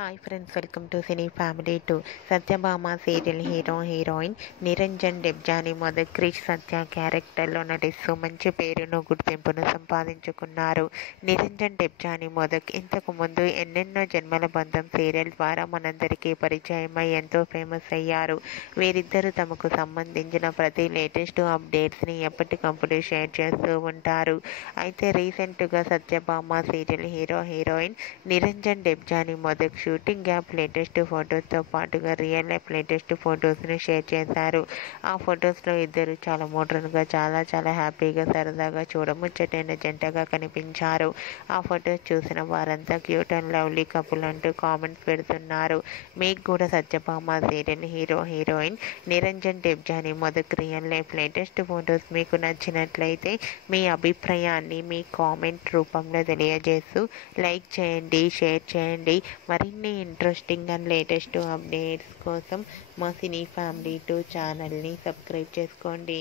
Hi friends, welcome to cine family 2. Satyabhama serial heroine Niranjan Debjani మొదటి క్రిష్ సత్య క్యారెక్టర్లో నటిస్తూ మంచి పేరును గుర్తింపును సంపాదించుకున్నారు. నిరంజన్ డెబ్జాని మొదక్ ఇంతకు ముందు ఎన్నెన్నో జన్మల బంధం సీరియల్ ద్వారా మనందరికీ పరిచయమై ఎంతో ఫేమస్ అయ్యారు. వీరిద్దరూ తమకు సంబంధించిన ప్రతి లేటెస్ట్ అప్డేట్స్ని ఎప్పటికప్పుడు షేర్ చేస్తూ ఉంటారు. అయితే రీసెంట్గా Satyabhama serial heroine Niranjan Debjani Modak shooting gap latest ఫొటోస్తో పాటుగా రియల్ లైఫ్ లేటెస్ట్ ఫొటోస్ని షేర్ చేశారు. ఆ ఫొటోస్లో ఇద్దరు చాలా మోడ్రన్గా చాలా హ్యాపీగా సరదాగా చూడముచ్చటైన జంటగా కనిపించారు. ఆ ఫొటోస్ చూసిన వారంతా క్యూట్ అండ్ లవ్లీ కపుల్ అంటూ కామెంట్స్ పెడుతున్నారు. మీకు కూడా సత్యభామ సీరియల్ హీరోయిన్ నిరంజన్ డెబ్జాని మొదటి రియల్ లైఫ్ లేటెస్ట్ ఫొటోస్ మీకు నచ్చినట్లయితే మీ అభిప్రాయాన్ని మీ కామెంట్ రూపంలో తెలియజేస్తూ లైక్ చేయండి, షేర్ చేయండి. మరిన్ని ఇంట్రెస్టింగ్ అండ్ లేటెస్ట్ అప్డేట్స్ కోసం మా సినీ ఫ్యామిలీ 2 ఛానల్ని సబ్స్క్రైబ్ చేసుకోండి.